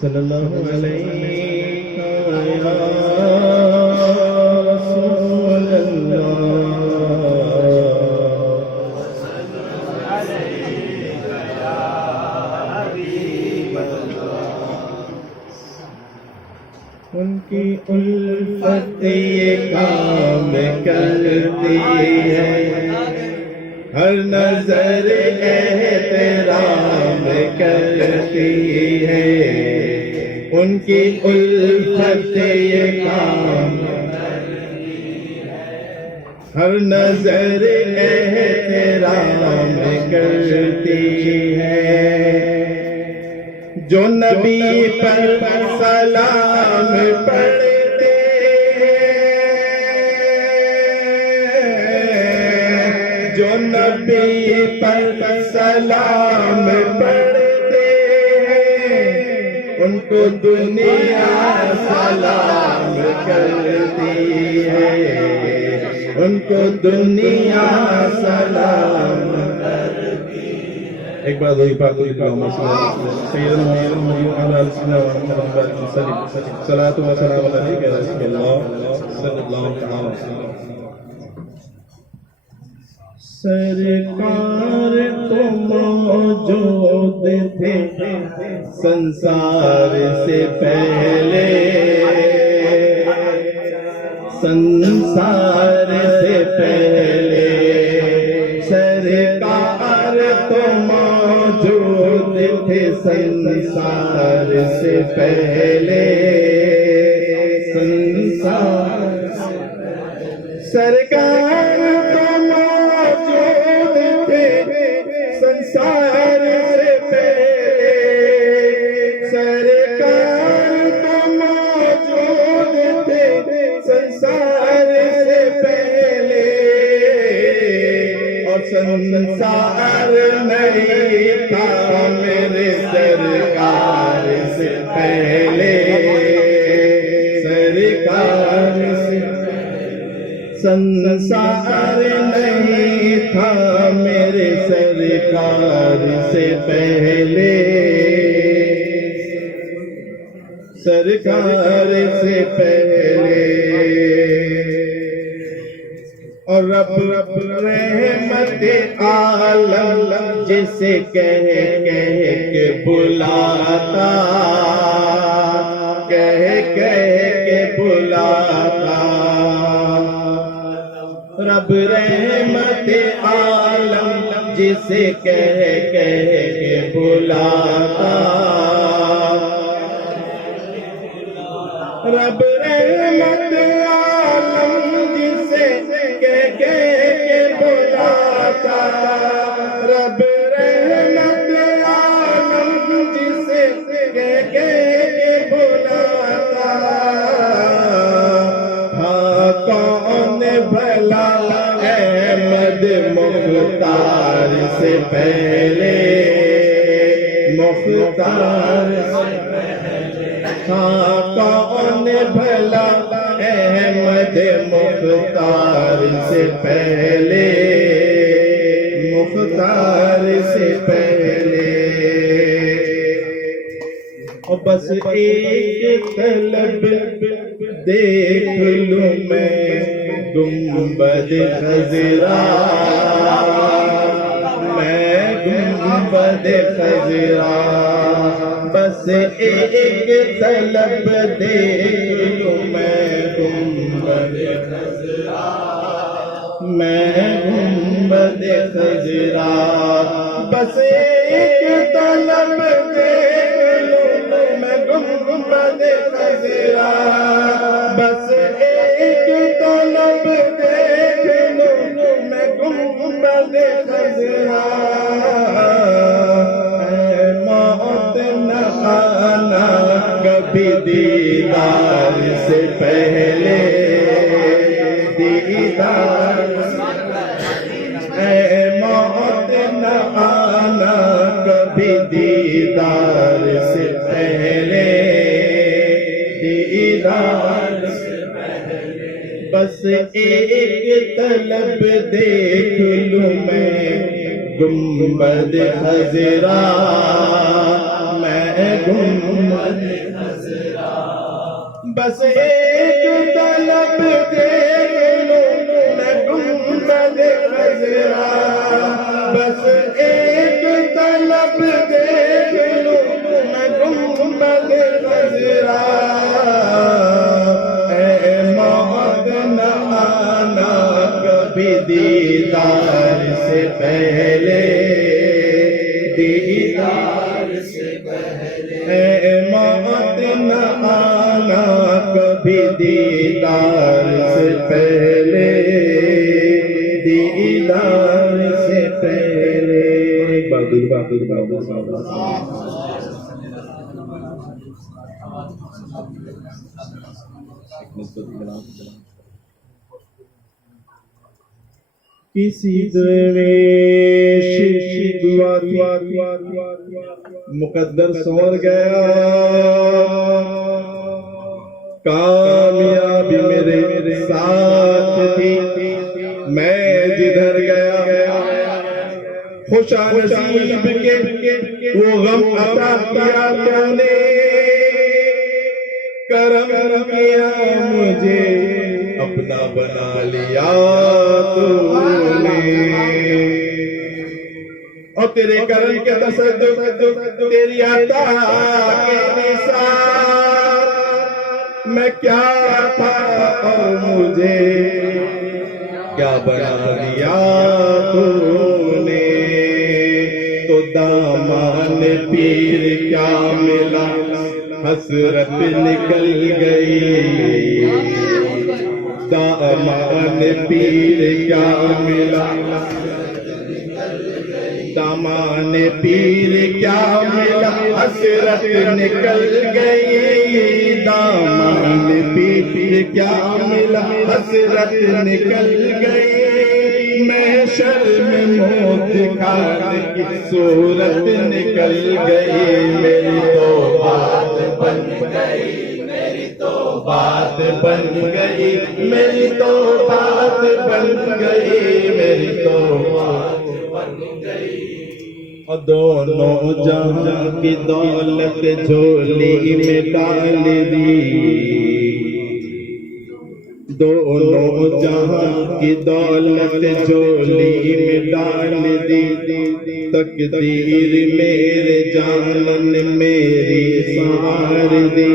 صلی اللہ علیہ یا رسول ان کی الفت یہ کام کرتی ہے، ہر نظر احترام کرتی ہے، ان کی الفت یہ کام ہر نظر احترام کرتی ہے، جو نبی پر سلام پڑھتے جو نبی پر سلام پڑھتے ان کو دنیا سلام کرتی ہے، ان کو دنیا سلام کرتی ہے۔ ایک بار وہی پاک سیدنا محمد علیہ السلام صلاۃ و سلام علیک یا رسول اللہ صلی اللہ علیہ وسلم۔ سرکار تو موجود تھے سنسار سے پہلے، سنسار سے پہلے سرکار تو موجود تھے سنسار سے پہلے، سنسار سرکار تو موجود تھے سنسار سے پہلے، سرکار تو موجود تھے سنسار سے پہلے، اور سنسار نہیں تھا میرے سرکار سے پہلے، سرکار سے سنسار نہیں تھا میرے سرکار سے پہلے، سرکار سے پہلے، اور رب رحمت عالم جسے کہہ کے بلاتا، کہہ کے بلاتا، رب رحمت عالم جسے کہہ کے بلاتا، رب رحمت عالم جسے کہہ کے بلاتا، رب رحمت عالم جسے کہہ کے بلاتا، ہاں کون بھلا احمد مختار سے پہلے، مختار سے پہلے، ہاں کون بھلا احمد مختار سے پہلے، مختار سے پہلے، اور بس ایک طلب دیکھ لوں میں گنبد خضرا، میں گنبد خضرا، بس ایک طلب دیکھ لوں میں گنبد خضرا، میں گنبد خضرا، بس ایک طلب دیکھ لوں میں گنبد خضرا، بس ایک طلب دیکھ لوں میں گنبد خضرا، اے موت نہ آنا کبھی دیدار سے پہلے، دیدار سے بس ایک طلب دیکھ لوں میں گنبد خضرا میں گنبد خضرا بس ایک طلب دیکھ لوں میں گنبد خضرا بس ایک طلب دیکھ لوں میں گنبد خضرا دیدار سے پہلے دیدار سے پہلے اے موت نہ آنا کبھی دیدار سے پہلے دیدار سے پہلے بہادر کسی درویش مقدر سنور گیا کامیابی میرے ساتھ تھی میں جدھر گیا خوش نصیب کے وہ غم عطا کیا تو نے کرم کیا مجھے اپنا بنا لیا تو نے اور تیرے کرم کے تصدق تیری عطا کے نثار میں کیا تھا اور مجھے کیا بنا لیا تو نے تو دامان پیر کیا ملا حسرت نکل گئی دامان پیر کیا ملا دامان پیر کیا ملا حسرت نکل گئی دامان پیر کیا ملا حسرت نکل گئی محشر میں موت کھانے کی صورت نکل گئی میری تو بات بن گئی میری تو بات بن گئی میری تو بات بن گئی میری تو بات بن گئی دونوں جہاں کی دولت جھولی میں ڈال دی دونوں جہاں کی دولت جھولی میں ڈال دی تقدیر میرے جانن میری سار دی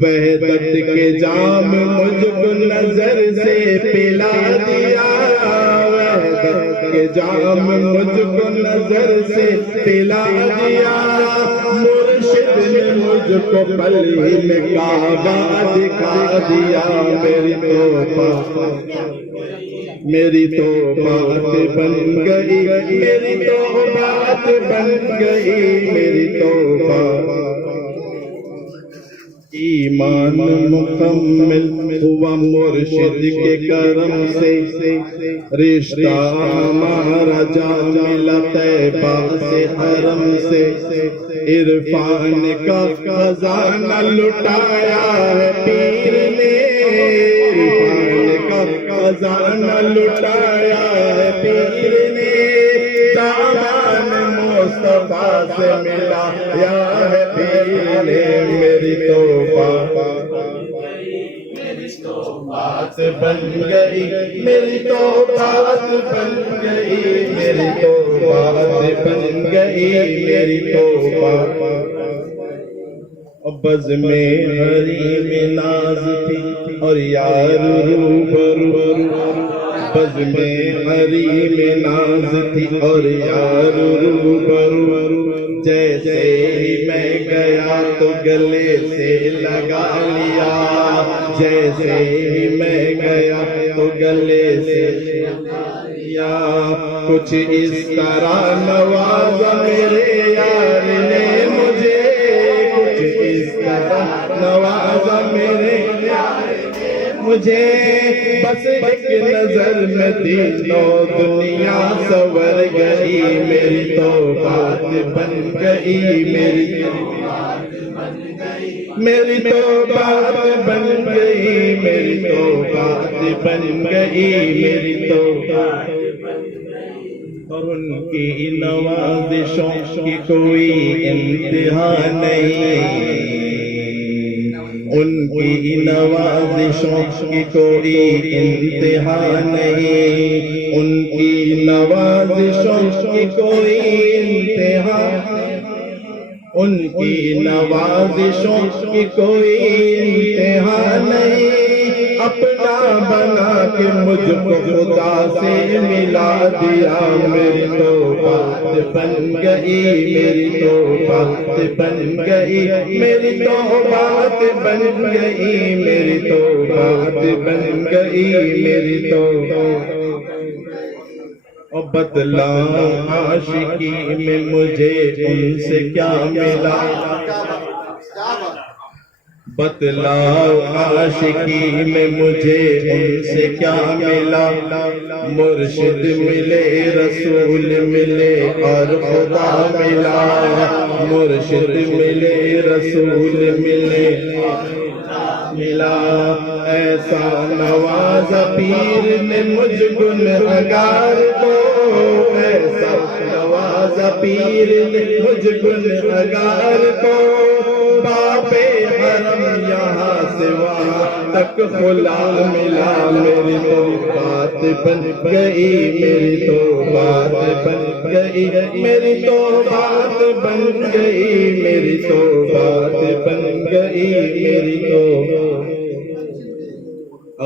وحدت کے جام مجھ کو نظر سے پلا دیا وحدت کے جام مجھ کو نظر سے پلا دیا مرشد نے مجھ کو پل ہی میں کعبہ دکھا دیا میری تو بات بن گئی میری تو بات بن گئی میری تو بات ایمان مکمل ہوا مرشد کے کرم سے رشتہ ہمارا جا ملا طیبہ سے حرم سے عرفان کا خزانہ لٹایا ہے پیر نے عرفان کا خزانہ لٹایا ہے پیر نے دامان مصطفیٰ سے ملا یا ہے پیر نے میری بات بن گئی میری تو بات بن گئی میری تو بات بن گئی میری تو بات بز میں حریم ناز تھی اور یار روبرو بز میں حریم ناز تھی اور یار روبرو جیسے ہی میں گیا تو گلے سے لگا لیا جیسے ہی میں گیا تو گلے سے لگا لیا کچھ اس طرح نوازا میرے یار نے مجھے کچھ اس طرح نوازا میرے یار نے مجھے بس ایک نظر میں تینوں دنیا سور گئی میری تو بات بن گئی میری تو بات بن گئی میری تو بات بن گئی، میری تو بات بن گئی، میری تو اور ان کی نوازشوں کی کوئی انتہا نہیں، ان کی نوازشوں کی کوئی انتہا نہیں، ان کی نوازشوں کی کوئی انتہا، ان کی نوازشوں کی کوئی انتہا نہیں، اپنا بنا کے مجھ کو خدا سے ملا دیا، میری تو بات بن گئی، میری تو بات بن گئی، میری تو بات بن گئی، میری تو بات بن گئی، میری تو بتلاؤں عاشقی میں مجھے ان سے کیا ملا، بتلاؤ عاشقی میں مجھے ان سے کیا ملا، مرشد ملے، رسول ملے اور خدا ملا، مرشد ملے، رسول ملے ملا، ایسا نوازا پیر نے مجھ گنہگار کو، ایسا نوازا پیر نے مجھ گنہگار کو، باب حرم یہاں سے وہاں تک کھلا ملا، میری تو بات بن گئی، میری تو بات بن گئی، میری تو بات بن گئی، میری تو بات بن گئی، میری تو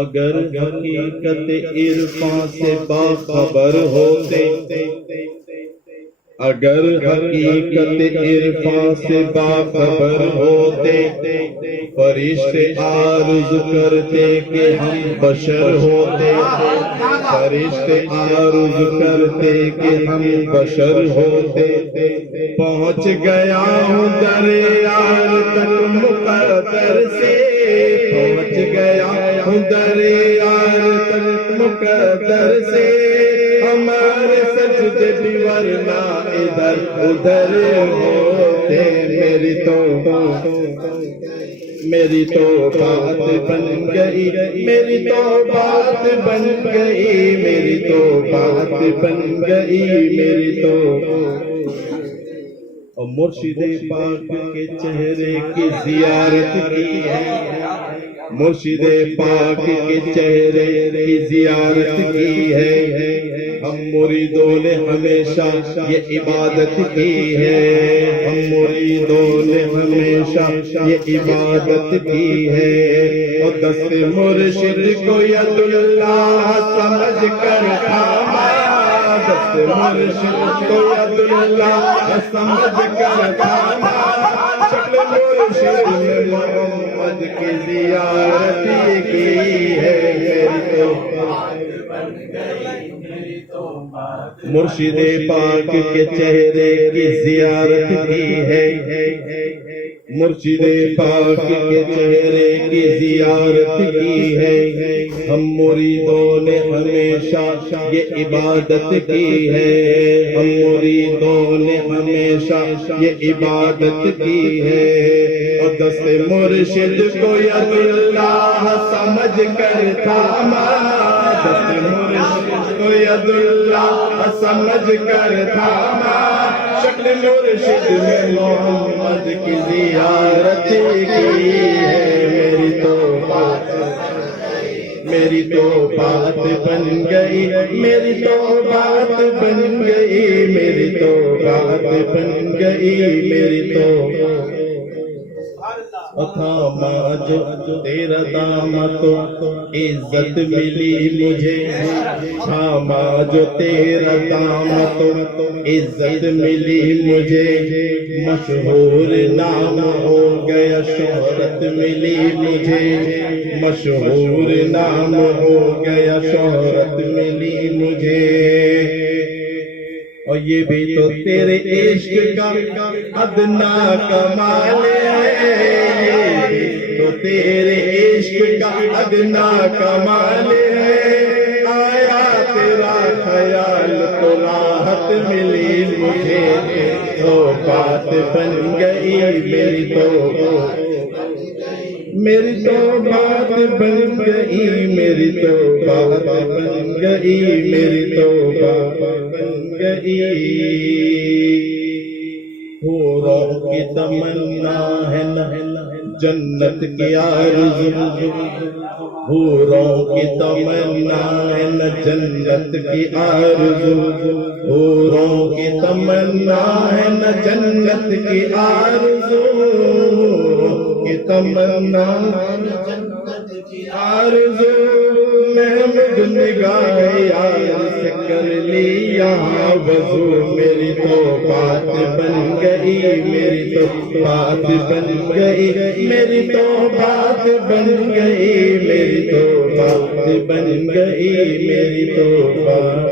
اگر حقیقت عرفان سے باخبر ہوتے، اگر حقیقت عرفان سے باخبر ہوتے، فرشتے عارض کرتے کہ ہم بشر ہوتے، فرشتے عارض کرتے کہ ہم بشر ہوتے، پہنچ گیا ہوں در یار تک مقدر سے، پہنچ گیا ہوں در یار تک مقدر سے، ہمارے سجدے بھی ورنہ ادھر ادھر ہوتے، میری تو بات بن گئی، میری تو بات بن گئی، میری تو بات بن گئی، میری تو اور مرشد پاک کے چہرے کی زیارت کی ہے، مرشد پاک کے چہرے کی زیارت کی ہے، ہم مریدوں نے ہمیشہ یہ عبادت کی ہے، ہم مریدوں نے ہمیشہ یہ عبادت کی ہے، اور دست مرشد کو ید اللہ سمجھ کر تھاما، دست مرشد کو ید اللہ سمجھ کر تھاما، شکل مرشد میں محمد کی زیارت کی ہے، میری تو مرشد پاک کے چہرے کی زیارت کی ہے، مرشد پاک کے چہرے کی زیارت کی ہے، ہم مریدوں نے ہمیشہ یہ عبادت کی ہے، ہم مریدوں نے ہمیشہ یہ عبادت کی ہے، اور دست مرشد کو ید اللہ سمجھ کر تھاما، دست مرشد کو ید اللہ سمجھ کر تھاما، شکل مرشد میں محمد کی زیارت کی ہے، میری تو بات بن گئی، میری تو بات بن گئی، میری تو بات بن گئی، میری تو تھاما جو تیرا دام تو عزت ملی مجھے، تھاما جو تیرا دام تو عزت ملی مجھے، مشہور نام ہو گیا شہرت ملی مجھے، مشہور نام ہو گیا شہرت ملی مجھے، اور یہ بھی تو تیرے عشق کا ادنا کمال ہے، تو تیرے عشق کا ادنا کمال ہے، آیا تیرا خیال تو راحت ملی مجھے، تو بات بن گئی، میری تو میری تو بات بن گئی، میری تو بات بن گئی، میری تو بات بن گئی۔ حوروں کی تمنا ہے نہ جنت کی آرزو، حوروں کی تمنا ہے نہ جنت کی آرزو، حوروں کی تمنا ہے نہ جنت کی آرزو، کی تمنا جنت کی آرزو، محمد نگاہ یار سے کر لیا وضو، میری تو بات بن گئی، میری تو بات بن گئی، میری تو بات بن گئی، میری تو بات بن گئی، میری تو بات